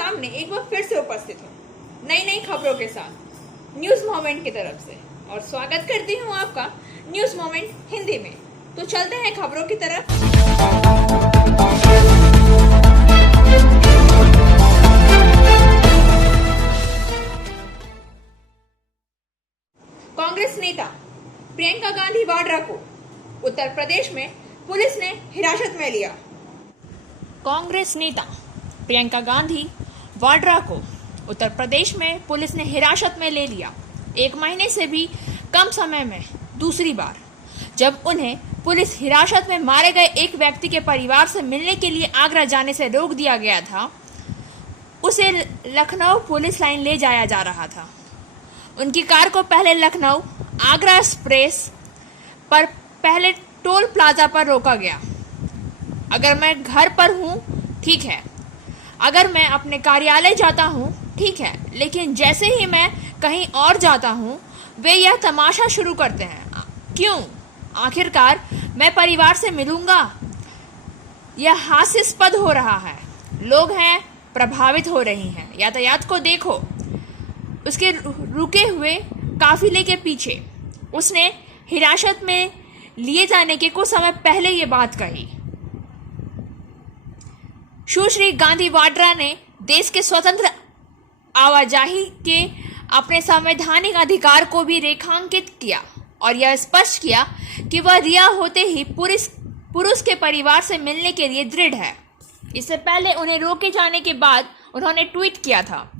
सामने एक बार फिर से उपस्थित हूँ नई नई खबरों के साथ न्यूज मोमेंट की तरफ से, और स्वागत करती हूँ आपका न्यूज मोमेंट हिंदी में। तो चलते हैं खबरों की तरफ। कांग्रेस नेता प्रियंका गांधी वाड्रा को उत्तर प्रदेश में पुलिस ने हिरासत में लिया। कांग्रेस नेता प्रियंका गांधी वाड्रा को उत्तर प्रदेश में पुलिस ने हिरासत में ले लिया। 1 महीने से भी कम समय में दूसरी बार जब उन्हें पुलिस हिरासत में मारे गए एक व्यक्ति के परिवार से मिलने के लिए आगरा जाने से रोक दिया गया था, उसे लखनऊ पुलिस लाइन ले जाया जा रहा था। उनकी कार को पहले लखनऊ आगरा एक्सप्रेस पर पहले टोल प्लाजा पर रोका गया। अगर मैं घर पर हूँ ठीक है, अगर मैं अपने कार्यालय जाता हूँ ठीक है, लेकिन जैसे ही मैं कहीं और जाता हूँ वे यह तमाशा शुरू करते हैं। क्यों? आखिरकार मैं परिवार से मिलूंगा। यह हास्यास्पद हो रहा है। लोग हैं प्रभावित हो रही हैं। यातायात को देखो। उसके रुके हुए काफिले के पीछे उसने हिरासत में लिए जाने के कुछ समय पहले ये बात कही। सुश्री गांधी वाड्रा ने देश के स्वतंत्र आवाजाही के अपने संवैधानिक अधिकार को भी रेखांकित किया और यह स्पष्ट किया कि वह रिहा होते ही पुरुष के परिवार से मिलने के लिए दृढ़ है। इससे पहले उन्हें रोके जाने के बाद उन्होंने ट्वीट किया था,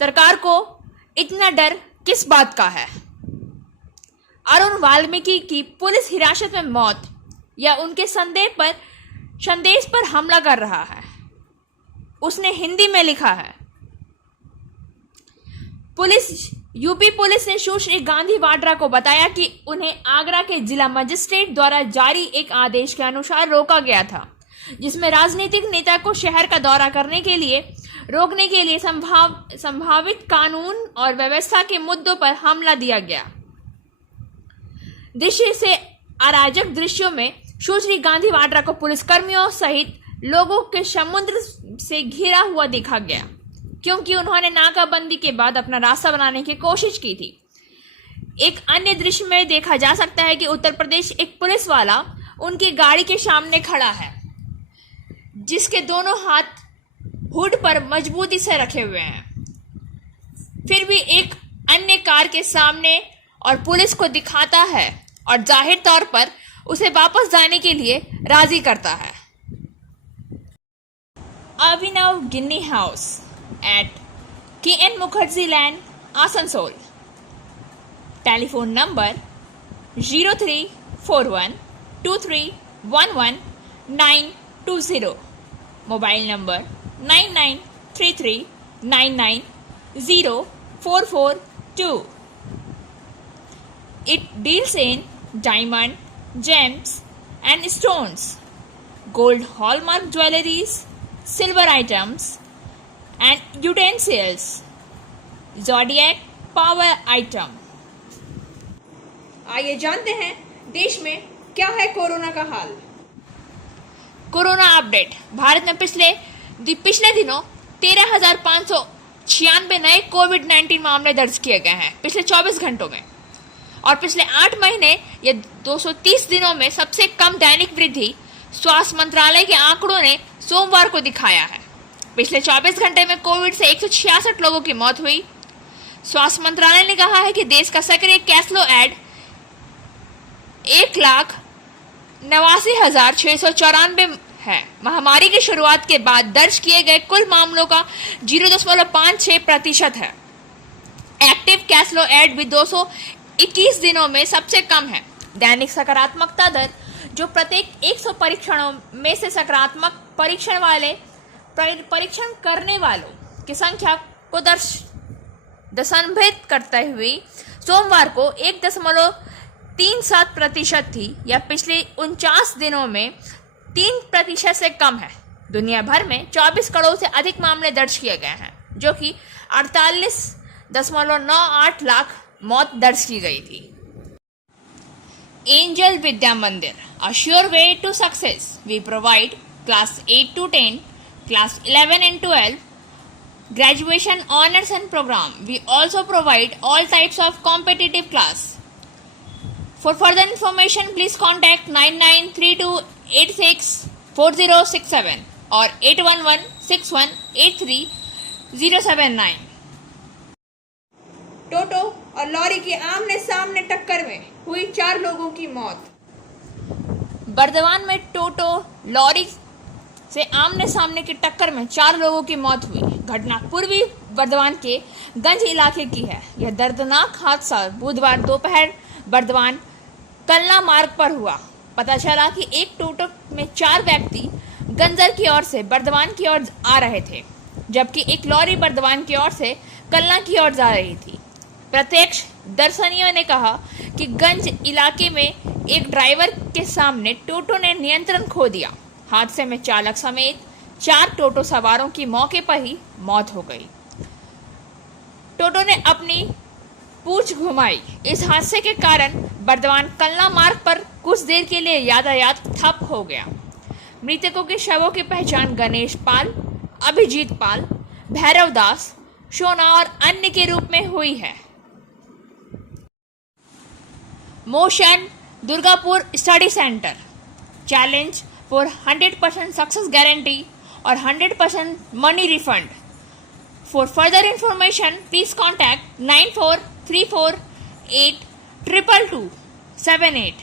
सरकार को इतना डर किस बात का है? अरुण वाल्मीकि की पुलिस हिरासत में मौत या उनके संदेश पर हमला कर रहा है, उसने हिंदी में लिखा है। यूपी पुलिस ने सुश्री गांधी वाड्रा को बताया कि उन्हें आगरा के जिला मजिस्ट्रेट द्वारा जारी एक आदेश के अनुसार रोका गया था, जिसमें राजनीतिक नेता को शहर का दौरा करने के लिए रोकने के लिए संभावित कानून और व्यवस्था के मुद्दों पर हमला दिया गया। दृश्य से अराजक दृश्यों में सुश्री गांधी वाड्रा को पुलिसकर्मियों सहित लोगों के समुद्र से घिरा हुआ देखा गया, क्योंकि उन्होंने नाकाबंदी के बाद अपना रास्ता बनाने की कोशिश की थी। एक अन्य दृश्य में देखा जा सकता है कि उत्तर प्रदेश एक पुलिस वाला उनकी गाड़ी के सामने खड़ा है, जिसके दोनों हाथ हुड पर मजबूती से रखे हुए हैं। फिर भी एक अन्य कार के सामने और पुलिस को दिखाता है और जाहिर तौर पर उसे वापस जाने के लिए राजी करता है। Abhinav Ginni house at KN Mukherjee land, Asansol. Telephone number 0341231190। Mobile number 9933990442। It deals in diamond, gems and stones, gold hallmark jewelries, silver items and utensils, zodiac power item। आइए जानते हैं देश में क्या है कोरोना का हाल। Corona update. भारत में पिछले दिनों 13,596 नए कोविड-19 मामले दर्ज किए गए हैं पिछले 24 घंटों में, और पिछले 8 महीने या 230 दिनों में सबसे कम दैनिक वृद्धि स्वास्थ्य मंत्रालय के आंकड़ों ने सोमवार को दिखाया है। पिछले 24 घंटे में कोविड से 166 लोगों की मौत हुई। स्वास्थ्य मंत्रालय ने कहा है कि देश का सक्रिय केस लो एड 1,89,694 है। महामारी की शुरुआत के बाद दर्ज किए गए कुल मामलों का 0.56% है। एक्टिव केस लो एड भी 221 दिनों में सबसे कम है। दैनिक सकारात्मकता दर, जो प्रत्येक 100 परीक्षणों में से सकारात्मक परीक्षण करने वालों की संख्या को दशमलव करते हुए सोमवार को 1.37% थी, या पिछले 49 दिनों में 3% से कम है। दुनिया भर में 24 करोड़ से अधिक मामले दर्ज किए गए हैं, जो कि 48.98 लाख मौत दर्ज की गई थी। एंजल विद्या मंदिर, a sure way to success. We provide class 8 to 10, class 11 and 12 graduation honors and program. We also provide all types of competitive class. For further information, please contact 9932864067 or 8116183079. टोटो और लॉरी की आमने सामने टक्कर में हुई 4 लोगों की मौत। बर्दवान में टोटो लॉरी से आमने सामने की टक्कर में 4 लोगों की मौत हुई। घटना पूर्वी बर्दवान के गंज इलाके की है। यह दर्दनाक हादसा बुधवार दोपहर बर्दवान कलना मार्ग पर हुआ। पता चला कि एक टोटो में 4 व्यक्ति गंजर की ओर से बर्दवान की ओर आ रहे थे, जबकि एक लॉरी बर्दवान की ओर से कलना की ओर जा रही थी। प्रत्यक्ष दर्शनियों ने कहा कि गंज इलाके में एक ड्राइवर के सामने टोटो ने नियंत्रण खो दिया। हादसे में चालक समेत 4 टोटो सवारों की मौके पर ही मौत हो गई। टोटो ने अपनी पूंछ घुमाई। इस हादसे के कारण बर्दवान कलना मार्ग पर कुछ देर के लिए यातायात ठप हो गया। मृतकों के शवों की पहचान गणेश पाल, अभिजीत पाल, भैरव दास, सोना और अन्य के रूप में हुई है। Motion Durgapur study centre challenge for 100% success guarantee और 100% money refund. For further information please contact 9434822278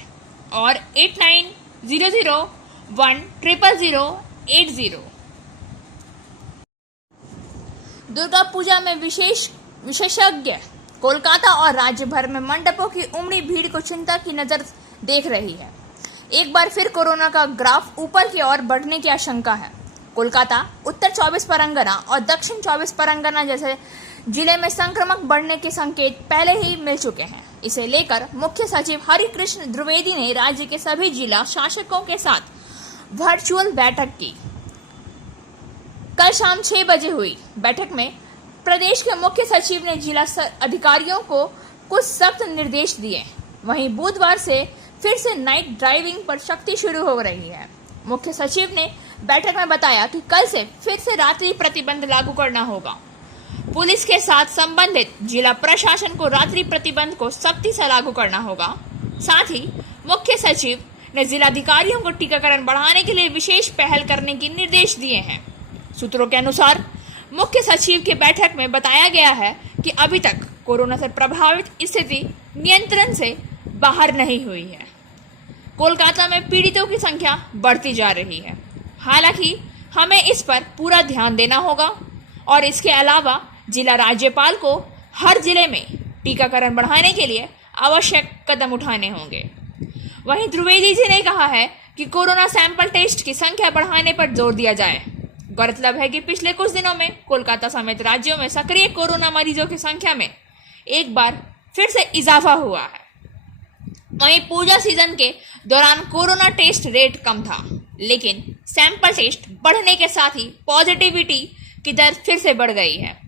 और 8900100080। दुर्गा पूजा में विशेषज्ञ कोलकाता और राज्य भर में मंडपों की उमड़ी भीड़ को चिंता की नजर देख रही है। एक बार फिर कोरोना का ग्राफ ऊपर की ओर बढ़ने की आशंका है। कोलकाता, उत्तर 24 परगना और दक्षिण 24 परगना जैसे जिले में संक्रमण बढ़ने के संकेत पहले ही मिल चुके हैं। इसे लेकर मुख्य सचिव हरिकृष्ण द्विवेदी ने राज्य के सभी जिला शासकों के साथ वर्चुअल बैठक की। कल शाम 6 बजे हुई बैठक में प्रदेश के मुख्य सचिव ने जिला अधिकारियों को कुछ सख्त निर्देश दिए। वहीं बुधवार से फिर से नाइट ड्राइविंग पर सख्ती शुरू हो रही है। मुख्य सचिव ने बैठक में बताया कि कल से फिर से रात्रि प्रतिबंध लागू करना होगा। पुलिस के साथ संबंधित जिला प्रशासन को रात्रि प्रतिबंध को सख्ती से लागू करना होगा। साथ ही मुख्य सचिव ने जिलाधिकारियों को टीकाकरण बढ़ाने के लिए विशेष पहल करने के निर्देश दिए हैं। सूत्रों के अनुसार मुख्य सचिव की बैठक में बताया गया है कि अभी तक कोरोना से प्रभावित स्थिति नियंत्रण से बाहर नहीं हुई है। कोलकाता में पीड़ितों की संख्या बढ़ती जा रही है। हालांकि हमें इस पर पूरा ध्यान देना होगा और इसके अलावा जिला राज्यपाल को हर जिले में टीकाकरण बढ़ाने के लिए आवश्यक कदम उठाने होंगे। वहीं द्विवेदी जी ने कहा है कि कोरोना सैंपल टेस्ट की संख्या बढ़ाने पर जोर दिया जाए। गौरतलब है कि पिछले कुछ दिनों में कोलकाता समेत राज्यों में सक्रिय कोरोना मरीजों की संख्या में एक बार फिर से इजाफा हुआ है। वहीं पूजा सीजन के दौरान कोरोना टेस्ट रेट कम था, लेकिन सैंपल टेस्ट बढ़ने के साथ ही पॉजिटिविटी की दर फिर से बढ़ गई है।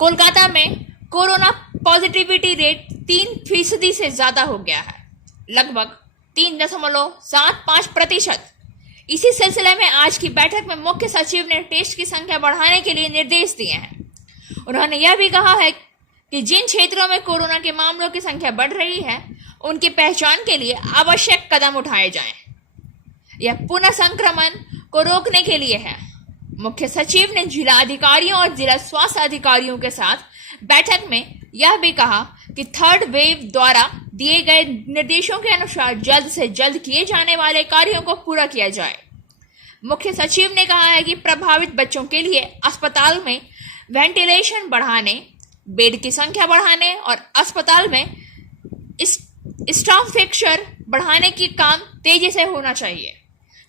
कोलकाता में कोरोना पॉजिटिविटी रेट 3% से ज्यादा हो गया है, लगभग 3.75%। इसी सिलसिले में आज की बैठक में मुख्य सचिव ने टेस्ट की संख्या बढ़ाने के लिए निर्देश दिए हैं। उन्होंने यह भी कहा है कि जिन क्षेत्रों में कोरोना के मामलों की संख्या बढ़ रही है, उनकी पहचान के लिए आवश्यक कदम उठाए जाएं। यह पुनः संक्रमण को रोकने के लिए है। मुख्य सचिव ने जिला अधिकारियों और जिला स्वास्थ्य अधिकारियों के साथ बैठक में यह भी कहा कि थर्ड वेव द्वारा दिए गए निर्देशों के अनुसार जल्द से जल्द किए जाने वाले कार्यों को पूरा किया जाए। मुख्य सचिव ने कहा है कि प्रभावित बच्चों के लिए अस्पताल में वेंटिलेशन बढ़ाने, बेड की संख्या बढ़ाने और अस्पताल में स्टाफ फिक्सचर बढ़ाने की काम तेजी से होना चाहिए।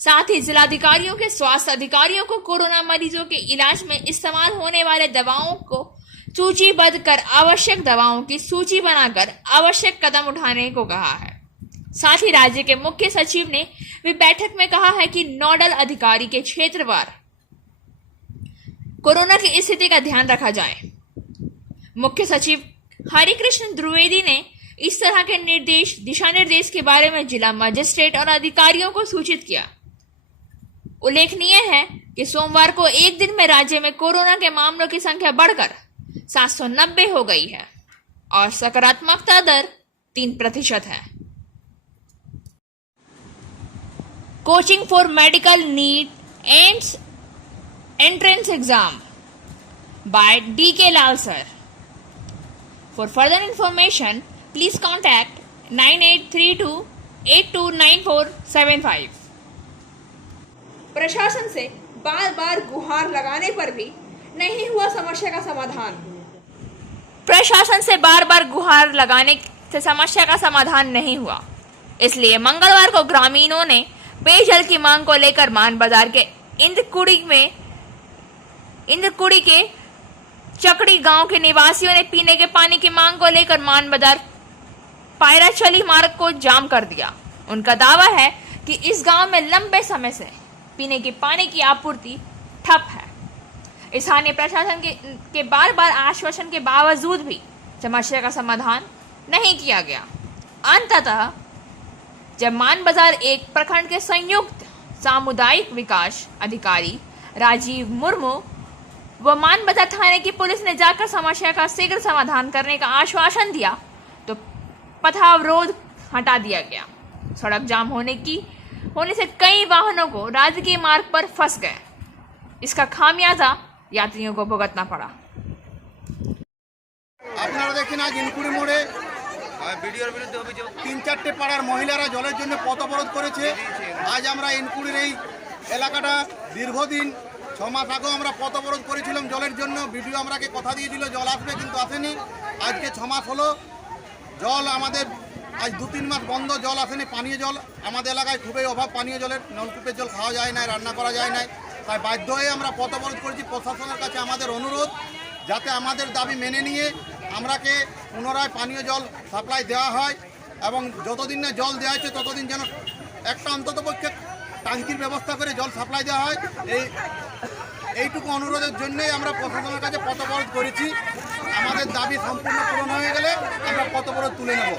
साथ ही जिलाधिकारियों के स्वास्थ्य अधिकारियों को कोरोना मरीजों के इलाज में इस्तेमाल होने वाले दवाओं को सूचीबद्ध कर आवश्यक दवाओं की सूची बनाकर आवश्यक कदम उठाने को कहा है। साथ ही राज्य के मुख्य सचिव ने भी बैठक में कहा है कि नोडल अधिकारी के क्षेत्रवार कोरोना की स्थिति का ध्यान रखा जाए। मुख्य सचिव हरिकृष्ण द्विवेदी ने इस तरह के दिशा निर्देश के बारे में जिला मजिस्ट्रेट और अधिकारियों को सूचित किया। उल्लेखनीय है कि सोमवार को एक दिन में राज्य में कोरोना के मामलों की संख्या बढ़कर 790 हो गई है और सकारात्मकता दर 3% है। Coaching for medical NEET ends entrance exam by D.K. Lal sir. For further information please contact 9832829475। प्रशासन से बार बार गुहार लगाने पर भी नहीं हुआ समस्या का समाधान। प्रशासन से बार बार गुहार लगाने से समस्या का समाधान नहीं हुआ, इसलिए मंगलवार को ग्रामीणों ने पेयजल की मांग को लेकर मान बाजार के इंद्रकुड़ी के चकड़ी गांव के निवासियों ने पीने के पानी की मांग को लेकर मान बाजार पायराचली मार्ग को जाम कर दिया। उनका दावा है कि इस गांव में लंबे समय से पीने के पानी की आपूर्ति ठप है। स्थानीय प्रशासन के बार बार आश्वासन के बावजूद भी समस्या का समाधान नहीं किया गया। अंततः जब मान बाजार एक प्रखंड के संयुक्त सामुदायिक विकास अधिकारी राजीव मुर्मू व मान बाजार थाने की पुलिस ने जाकर समस्या का शीघ्र समाधान करने का आश्वासन दिया तो पथावरोध हटा दिया गया। सड़क जाम होने से कई वाहनों को राजकीय मार्ग पर फंस गए। इसका खामियाजा यात्रियों को भुगतना पड़ा। আপনারা দেখেন আজ ইনকুড়ি মোড়ে ভিডিওর বিরুদ্ধে অভিযোগ 3-4টে পাড়ার মহিলারা জলের জন্য পথ অবরোধ করেছে। আজ আমরা ইনকুড়ির এই এলাকাটা দীর্ঘদিন 6 মাস আগেও আমরা পথ অবরোধ করেছিলাম জলের জন্য। ভিডিও আমরাকে কথা দিয়েছিল জল আসবে, কিন্তু আসেনি। আজকে 6 মাস হলো জল আমাদের আজ 2-3 মাস বন্ধ, জল আসেনি। পানীয় জল আমাদের এলাকায় খুবই অভাব, পানীয় জলের নলকূপের জল খাওয়া যায় না, রান্না করা যায় না। তাই বাধ্য হয়ে আমরা পথ অবরোধ করেছি। প্রশাসনের কাছে আমাদের অনুরোধ যাতে আমাদের দাবি মেনে নিয়ে আমরাকে পুনরায় পানীয় জল সাপ্লাই দেওয়া হয় এবং যতদিন না জল দেওয়া হচ্ছে ততদিন যেন একটা অন্ততপক্ষে ট্যাঙ্কির ব্যবস্থা করে জল সাপ্লাই দেওয়া হয়। এইটুকু অনুরোধের জন্যই আমরা প্রশাসনের কাছে পথ অবরোধ করেছি। আমাদের দাবি সম্পূর্ণ পূরণ হয়ে গেলে আমরা পথ অবরোধ তুলে নেব।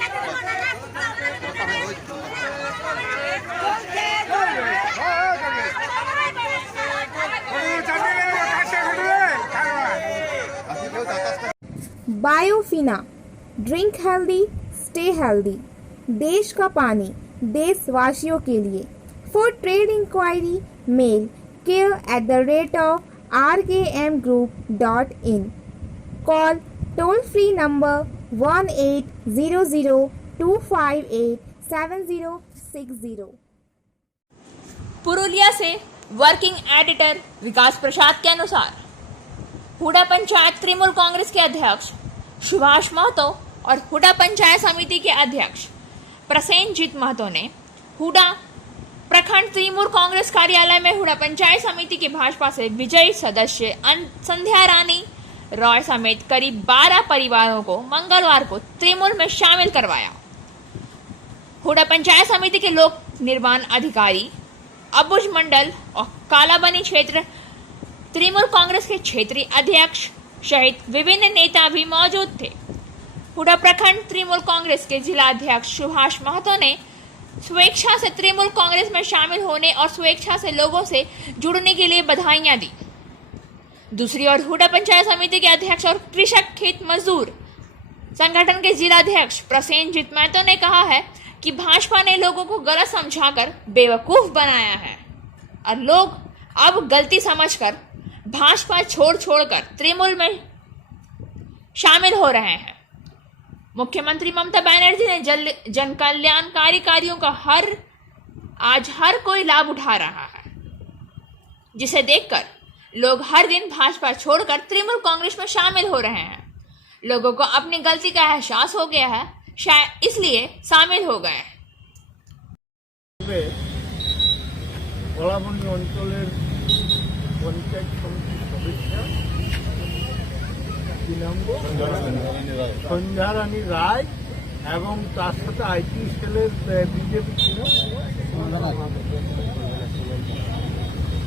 Biofina, drink healthy stay healthy. देश का पानी देशवासियों के लिए। For trade inquiry mail care@rkmgroup.in। Call toll free number 1800258760। Purulia से वर्किंग एडिटर विकास प्रसाद के अनुसार हुडा पंचायत तृणमूल कांग्रेस के अध्यक्ष सुभाष महतो और हुडा पंचायत समिति के अध्यक्ष प्रसेनजीत महतो ने हुडा प्रखंड तृणमूल कांग्रेस कार्यालय में हुडा पंचायत समिति के भाजपा से विजयी सदस्य संध्या रानी रॉय समेत करीब 12 परिवारों को मंगलवार को तृणमूल में शामिल करवाया। हुडा पंचायत समिति के लोक निर्माण अधिकारी अबुज मंडल और कालाबनी क्षेत्र तृणमूल कांग्रेस के क्षेत्रीय अध्यक्ष सहित विभिन्न नेता भी मौजूद थे। हुडा प्रखंड तृणमूल कांग्रेस के जिला अध्यक्ष सुभाष महतो ने स्वेच्छा से तृणमूल कांग्रेस में शामिल होने और स्वेच्छा से लोगों से जुड़ने के लिए बधाइयां दी। दूसरी ओर हुडा पंचायत समिति के अध्यक्ष और कृषक खेत मजदूर संगठन के जिला अध्यक्ष प्रसेनजीत महतो ने कहा है कि भाजपा ने लोगों को गलत समझाकर बेवकूफ बनाया है और लोग अब गलती समझकर भाजपा छोड़कर तृणमूल में शामिल हो रहे हैं। मुख्यमंत्री ममता बनर्जी ने जन कल्याणकारी कार्यों का आज हर कोई लाभ उठा रहा है, जिसे देखकर लोग हर दिन भाजपा छोड़कर तृणमूल कांग्रेस में शामिल हो रहे हैं। लोगों को अपनी गलती का एहसास हो गया है, शायद इसलिए शामिल हो गए। কলাবনী অঞ্চলের পঞ্চায়েত সমিতির সদস্য সন্ধ্যা রানী রায় এবং তার সাথে আইটি সেলের বিজেপি ছিল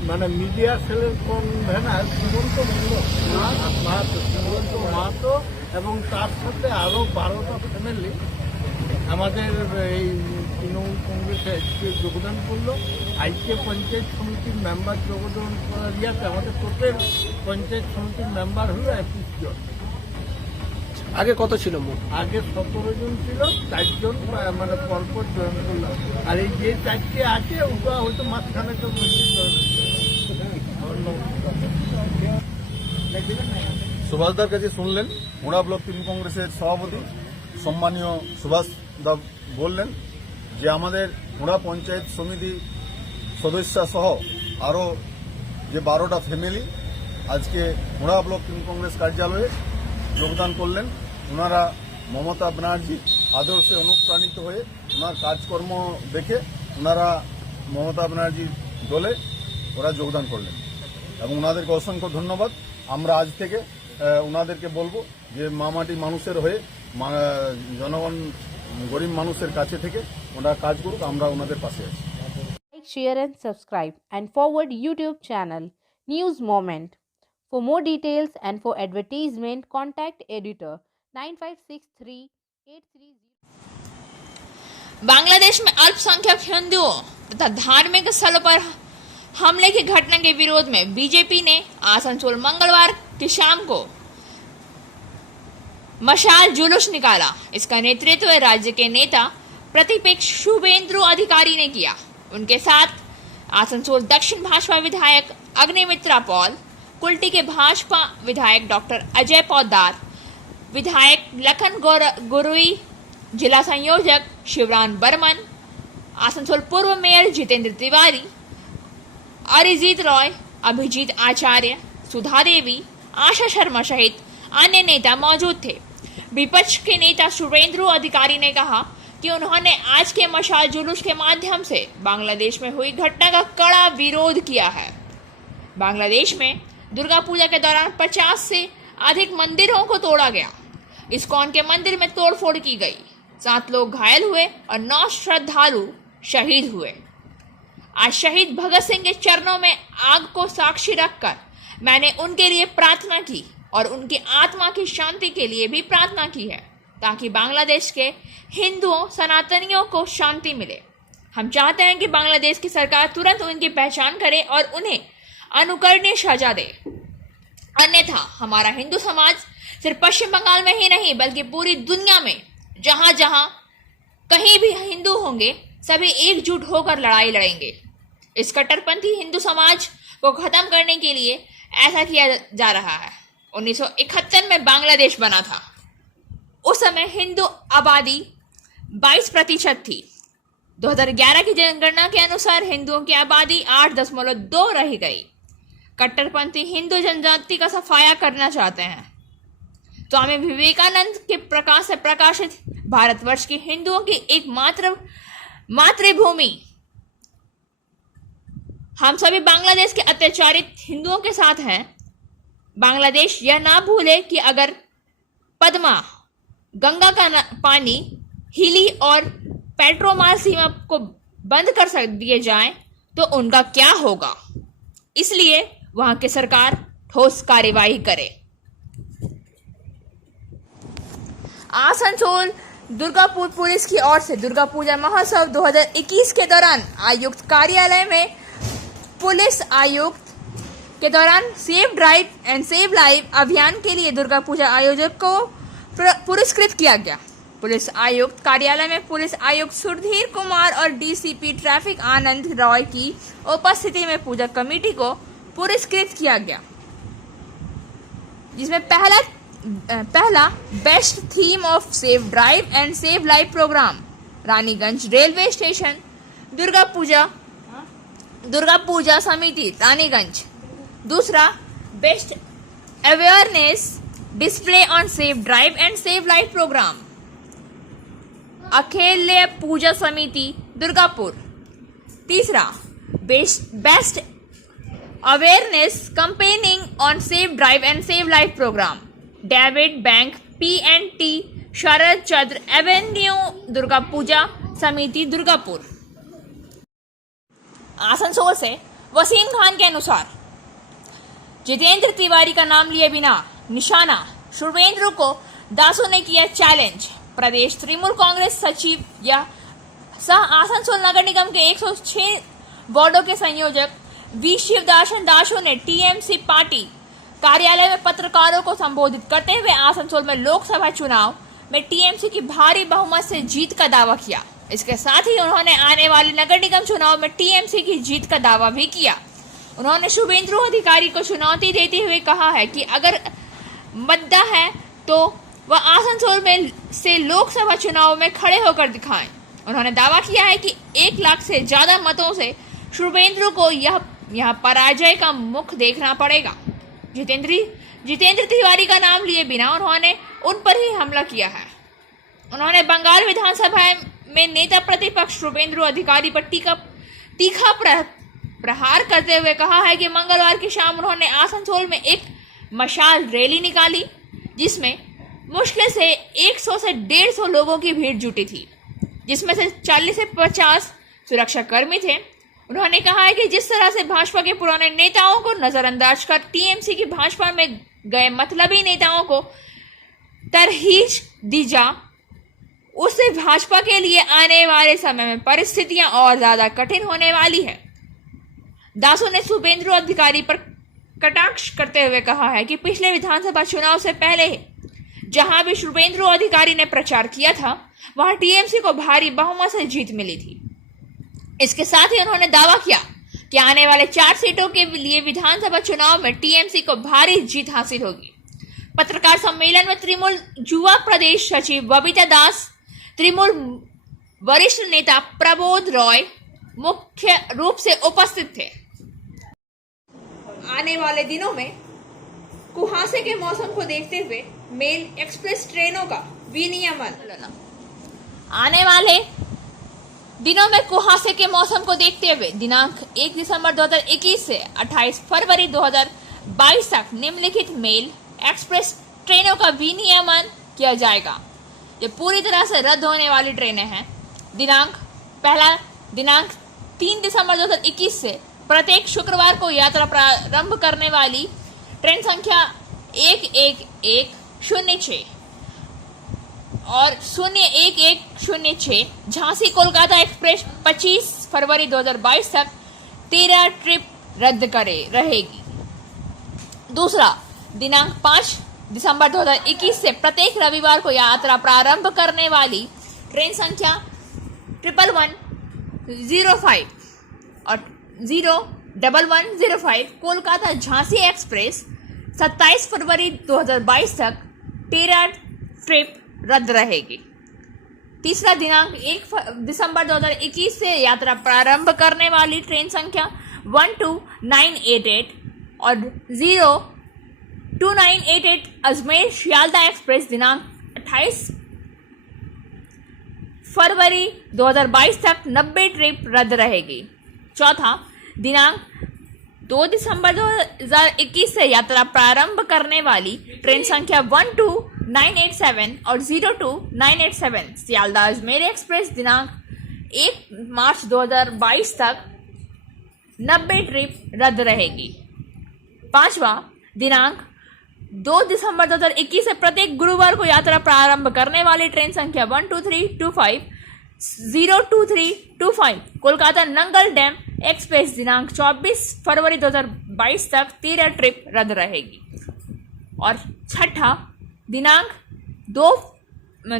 মানে মিডিয়া সেলের কনভেনার শ্রীমন্ত মাহাতো এবং তার সাথে আরো 12টা ফ্যামিলি আমাদের এই তৃণমূল কংগ্রেসে আজকে যোগদান করলো। আজকে পঞ্চায়েত সমিতির মেম্বার যোগদান করার ইয়াতে আমাদের টোটাল পঞ্চায়েত সমিতির মেম্বার হলো 21 জন। আগে কত ছিল মোট? আগে 17 জন ছিল, 4 জন মানে পরপর জয়েন করলাম। আর এই যে 4টে আছে ওটা হয়তো মাঝখানেটা মধ্যে জয়েন সুভাষদার কাছে শুনলেন, হুড়া ব্লক তৃণমূল কংগ্রেসের সভাপতি সম্মানীয় সুভাষ দা বললেন যে আমাদের হুড়া পঞ্চায়েত সমিতি সদস্য সহ আরও যে 12টা ফ্যামিলি আজকে হুড়া ব্লক তৃণমূল কংগ্রেস কার্যালয়ে যোগদান করলেন। ওনারা মমতা ব্যানার্জি আদর্শে অনুপ্রাণিত হয়ে ওনার কাজকর্ম দেখে ওনারা মমতা ব্যানার্জির দলে ওরা যোগদান করলেন এবং ওনাদেরকে অসংখ্য ধন্যবাদ। আমরা আজ থেকে ওনাদেরকে বলবো যে মামাটি মানুষের হয়ে জনগণ গরিব মানুষের কাছে থেকে ওনারা কাজ করুক, আমরা ওনাদের পাশে আছি। Like, share and subscribe and forward YouTube channel News Moment. For more details and for advertisement, contact editor 956383. Bangladesh में अल्पसंख्यक हिंदुओं तथा धार्मिक स्थलों पर हमले की घटना के विरोध में बीजेपी ने आसनसोल मंगलवार की शाम को मशाल जुलूस निकाला। इसका नेतृत्व राज्य के नेता प्रतिपक्ष शुभेंदु अधिकारी ने किया। उनके साथ आसनसोल दक्षिण भाजपा विधायक अग्निमित्रा पॉल, कुल्टी के भाजपा विधायक डॉक्टर अजय पौदार, विधायक लखन गुरुई, जिला संयोजक शिवरान बर्मन, आसनसोल पूर्व मेयर जितेंद्र तिवारी, अरिजीत रॉय, अभिजीत आचार्य, सुधा देवी, आशा शर्मा सहित अन्य नेता मौजूद थे। विपक्ष के नेता शुभेंदु अधिकारी ने कहा कि उन्होंने आज के मशाल जुलूस के माध्यम से बांग्लादेश में हुई घटना का कड़ा विरोध किया है। बांग्लादेश में दुर्गा पूजा के दौरान 50 से अधिक मंदिरों को तोड़ा गया। इस्कॉन के मंदिर में तोड़फोड़ की गई, 7 लोग घायल हुए और 9 श्रद्धालु शहीद हुए। आज शहीद भगत सिंह के चरणों में आग को साक्षी रखकर मैंने उनके लिए प्रार्थना की और उनकी आत्मा की शांति के लिए भी प्रार्थना की है, ताकि बांग्लादेश के हिंदुओं सनातनियों को शांति मिले। हम चाहते हैं कि बांग्लादेश की सरकार तुरंत उनकी पहचान करे और उन्हें अनुकरणीय सजा दे, अन्यथा हमारा हिंदू समाज सिर्फ पश्चिम बंगाल में ही नहीं बल्कि पूरी दुनिया में जहां जहां कहीं भी हिंदू होंगे सभी एकजुट होकर लड़ाई लड़ेंगे। इस कट्टरपंथी हिंदू समाज को खत्म करने के लिए ऐसा किया जा रहा है। 1971 में बांग्लादेश बना था। उस समय हिंदू आबादी 22% थी। 2011 की जनगणना के अनुसार हिंदुओं की आबादी 8.2 रह गई। कट्टरपंथी हिंदू जनजाति का सफाया करना चाहते हैं। स्वामी विवेकानंद के प्रकाश से प्रकाशित भारतवर्ष की हिंदुओं की एकमात्र मातृभूमि। हम सभी बांग्लादेश के अत्याचारित हिंदुओं के साथ हैं। बांग्लादेश यह ना भूले कि अगर पद्मा गंगा का पानी हिली और पेट्रोमाल सीमा को बंद कर दिए जाएं तो उनका क्या होगा। इसलिए वहां की सरकार ठोस कार्यवाही करे। आसनसोल दुर्गापुर पुलिस की ओर से दुर्गा पूजा महोत्सव 2021 के दौरान आयुक्त कार्यालय में पुलिस आयुक्त के दौरान save drive and save live अभियान के लिए दुर्गा पूजा आयोजक को पुरस्कृत किया गया। पुलिस आयुक्त कार्यालय में पुलिस आयुक्त सुधीर कुमार और डीसीपी ट्रैफिक आनंद रॉय की उपस्थिति में पूजा कमेटी को पुरस्कृत किया गया, जिसमें पहला best theme of save drive and save live programme Raniganj railway station Durga Puja समिति रानीगंज। दूसरा best awareness display on save drive and save life programme अखेल्य पूजा समिति दुर्गापुर। तीसरा best awareness campaigning on save drive and save life programme David bank P&T Sharad Chandra avenue Durga Puja समिति दुर्गापुर। आसनसोल से वसीम खान के अनुसार जितेंद्र तिवारी का नाम लिए बिना निशाना शुभेंदु को दासों ने किया चैलेंज। प्रदेश तृणमूल कांग्रेस सचिव या सह आसनसोल नगर निगम के 106 वार्डों के संयोजक वी शिवदासन दासो ने टीएमसी पार्टी कार्यालय में पत्रकारों को संबोधित करते हुए आसनसोल में लोकसभा चुनाव में टीएमसी की भारी बहुमत से जीत का दावा किया। इसके साथ ही उन्होंने आने वाले नगर निगम चुनाव में टीएमसी की जीत का दावा भी किया। उन्होंने शुभेंदु अधिकारी को चुनौती देते हुए कहा है कि अगर मुद्दा है तो वह आसनसोल में से लोकसभा चुनाव में खड़े होकर दिखाएं। उन्होंने दावा किया है कि 1 लाख से ज्यादा मतों से शुभेंदु को यह पराजय का मुख देखना पड़ेगा। जितेंद्र तिवारी का नाम लिए बिना उन्होंने उन पर ही हमला किया है। उन्होंने बंगाल विधानसभा में नेता प्रतिपक्ष शुभेंदु अधिकारी पर तीखा प्रहार करते हुए कहा है कि मंगलवार की शाम उन्होंने आसनसोल में एक मशाल रैली निकाली जिसमें मुश्किल से 100 से 150 लोगों की भीड़ जुटी थी, जिसमें से 40 से 50 सुरक्षा कर्मी थे। उन्होंने कहा है कि जिस तरह से भाजपा के पुराने नेताओं को नजरअंदाज कर टीएमसी की भाजपा में गए मतलबी नेताओं को तरहीज दी जा, उससे भाजपा के लिए आने वाले समय में परिस्थितियां और ज्यादा कठिन होने वाली है। दासो ने शुभेंदु अधिकारी पर कटाक्ष करते हुए कहा है कि पिछले विधानसभा चुनाव से पहले जहां भी शुभेंदु अधिकारी ने प्रचार किया था वहां टीएमसी को भारी बहुमत से जीत मिली थी। इसके साथ ही उन्होंने दावा किया कि आने वाले 4 सीटों के लिए विधानसभा चुनाव में टीएमसी को भारी जीत हासिल होगी। पत्रकार सम्मेलन में तृणमूल युवा प्रदेश सचिव बबीता दास, तृणमूल वरिष्ठ नेता प्रबोध रॉय मुख्य रूप से उपस्थित थे। आने वाले दिनों में कुहासे के मौसम को देखते हुए मेल एक्सप्रेस ट्रेनों का विनियमन। आने वाले दिनों में कुहासे के मौसम को देखते हुए दिनांक 1 दिसंबर 2021 से 28 फरवरी 2022 तक निम्नलिखित मेल एक्सप्रेस ट्रेनों का विनियमन किया जाएगा। ये पूरी तरह से रद्द होने वाली ट्रेनें हैं। दिनांक 3 दिसंबर 2021 से प्रत्येक शुक्रवार को यात्रा प्रारंभ करने वाली ट्रेन संख्या 11106 और 01106 झांसी कोलकाता एक्सप्रेस 25 फरवरी 2022 तक 13 ट्रिप रद्द रहेगी। दूसरा, दिनांक 5 दिसंबर 2021 से प्रत्येक रविवार को यात्रा प्रारंभ करने वाली ट्रेन संख्या 11105 और 01105 कोलकाता झांसी एक्सप्रेस 27 फरवरी 2022 तक 13 ट्रिप रद्द रहेगी। तीसरा, दिनांक 1 दिसंबर 2021 से यात्रा प्रारंभ करने वाली ट्रेन संख्या 12988 और 02988 अजमेर शियालदा एक्सप्रेस दिनांक 28 फरवरी 2022 तक 90 ट्रिप रद्द रहेगी। चौथा, दिनांक 2 दिसंबर 2021 से यात्रा प्रारंभ करने वाली ट्रेन संख्या 12987 और 02987 सियालदा अजमेर एक्सप्रेस दिनांक 1 मार्च 2022 तक 90 ट्रिप रद्द रहेगी। पांचवा, दिनांक 2 दिसंबर 2021 से प्रत्येक गुरुवार को यात्रा प्रारंभ करने वाली ट्रेन संख्या 12325 02325 कोलकाता नंगल डैम एक्सप्रेस दिनांक 24 फरवरी 2022 तक 13 ट्रिप रद्द रहेगी। और छठा, दिनांक 2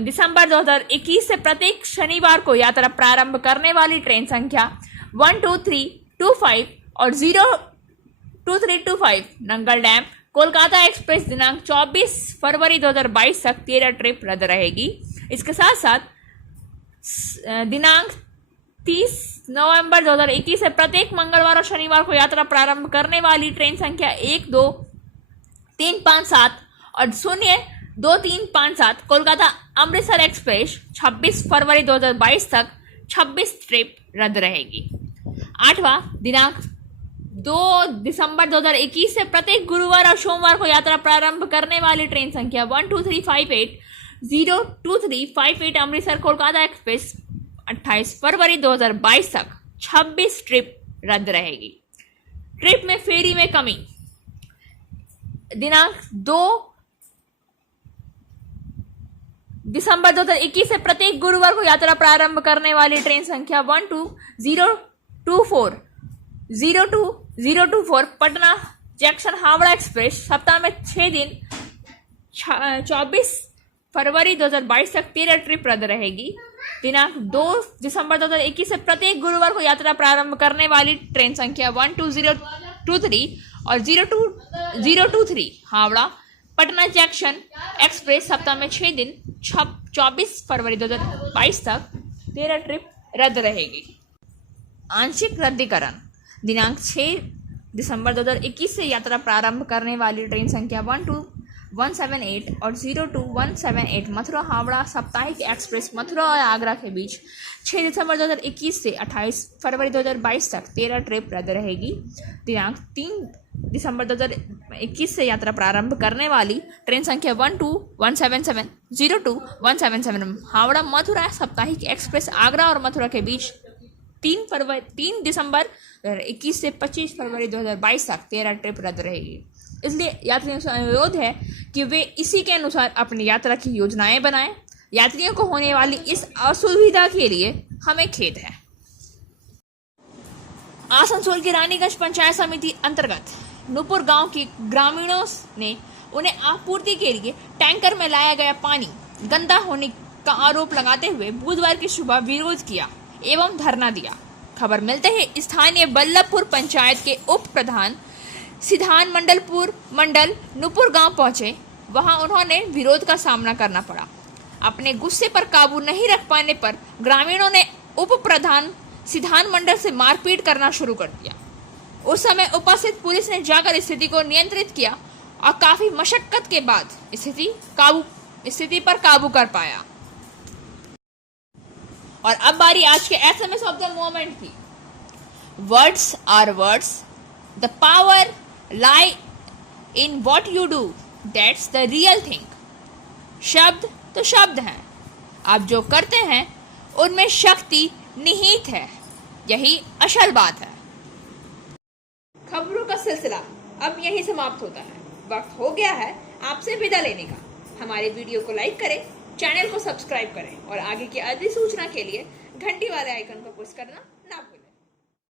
दिसंबर 2021 से प्रत्येक शनिवार को यात्रा प्रारंभ करने वाली ट्रेन संख्या 12325 और 02325 नंगल डैम कोलकाता एक्सप्रेस दिनांक 24 फरवरी 2022 तक 13 ट्रिप रद्द रहेगी। इसके साथ साथ दिनांक 30 नवंबर 2021 से प्रत्येक मंगलवार और शनिवार को यात्रा प्रारंभ करने वाली ट्रेन संख्या 12357 और 02357 कोलकाता अमृतसर एक्सप्रेस 26 फरवरी 2022 तक 26 ट्रिप रद्द रहेगी। आठवां, दिनांक 2 दिसंबर 2021 से प्रत्येक गुरुवार और सोमवार को यात्रा प्रारंभ करने वाली ट्रेन संख्या 12358 02358 अमृतसर कोलकाता एक्सप्रेस 28 फरवरी 2022 तक 26 ट्रिप रद्द रहेगी। ट्रिप में फेरी में कमी। दिसंबर 2021 से प्रत्येक गुरुवार को यात्रा प्रारंभ करने वाली ट्रेन संख्या 12024 पटना जंक्शन हावड़ा एक्सप्रेस सप्ताह में 6 दिन 24 फरवरी 2022 तक 13 ट्रिप रद्द रहेगी। दिनांक 2 दिसंबर 2021 से प्रत्येक गुरुवार को यात्रा प्रारंभ करने वाली ट्रेन संख्या 12023 और 02023 हावड़ा पटना जंक्शन एक्सप्रेस सप्ताह में 6 दिन 24 फरवरी 2022 तक 13 ट्रिप रद्द रहेगी। आंशिक रद्दीकरण दिनांक 6 दिसंबर 2021 से यात्रा प्रारंभ करने वाली ट्रेन संख्या 12178 और 02178 मथुरा हावड़ा साप्ताहिक एक्सप्रेस मथुरा और आगरा के बीच 6 दिसंबर 2021 से 28 फरवरी 2022 तक 13 ट्रिप रद्द रहेगी। दिनांक 3 दिसंबर 2021 से यात्रा प्रारंभ करने वाली ट्रेन संख्या 12177 02177 हावड़ा मथुरा साप्ताहिक एक्सप्रेस आगरा और मथुरा के बीच 3 दिसंबर 2021 से 25 फरवरी 2022 तक 13 ट्रिप रद्द रहेगी। इसलिए यात्रियों से अनुरोध है कि वे इसी के अनुसार अपनी यात्रा की योजनाएं बनाएं। यात्रियों को होने वाली इस असुविधा के लिए हमें खेद है। आसनसोल की रानीगंज पंचायत समिति अंतर्गत नूपुर गांव के ग्रामीणों ने उन्हें आपूर्ति के लिए टैंकर में लाया गया पानी गंदा होने का आरोप लगाते हुए बुधवार की सुबह विरोध किया एवं धरना दिया। खबर मिलते ही स्थानीय बल्लभपुर पंचायत के उप प्रधान सिधान मंडल नूपुर गांव पहुंचे। वहां उन्होंने विरोध का सामना करना पड़ा। अपने गुस्से पर काबू नहीं रख पाने पर ग्रामीणों ने उप प्रधान सिधान मंडल से मारपीट करना शुरू कर दिया। उस समय उपस्थित पुलिस ने जाकर स्थिति को नियंत्रित किया और काफी मशक्कत के बाद स्थिति पर काबू कर पाया। और अब बारी आज के SMS ऑफ द मोमेंट की। Words are words, the power lie in what you do, that's the real thing. शब्द तो शब्द हैं, आप जो करते हैं उनमें शक्ति निहित है, यही असल बात है। खबरों का सिलसिला अब यहीं समाप्त होता है। वक्त हो गया है आपसे विदा लेने का। हमारे वीडियो को लाइक करें, चैनल को सब्सक्राइब करें और आगे की अधिसूचना के लिए घंटी वाले आइकन को प्रेस करना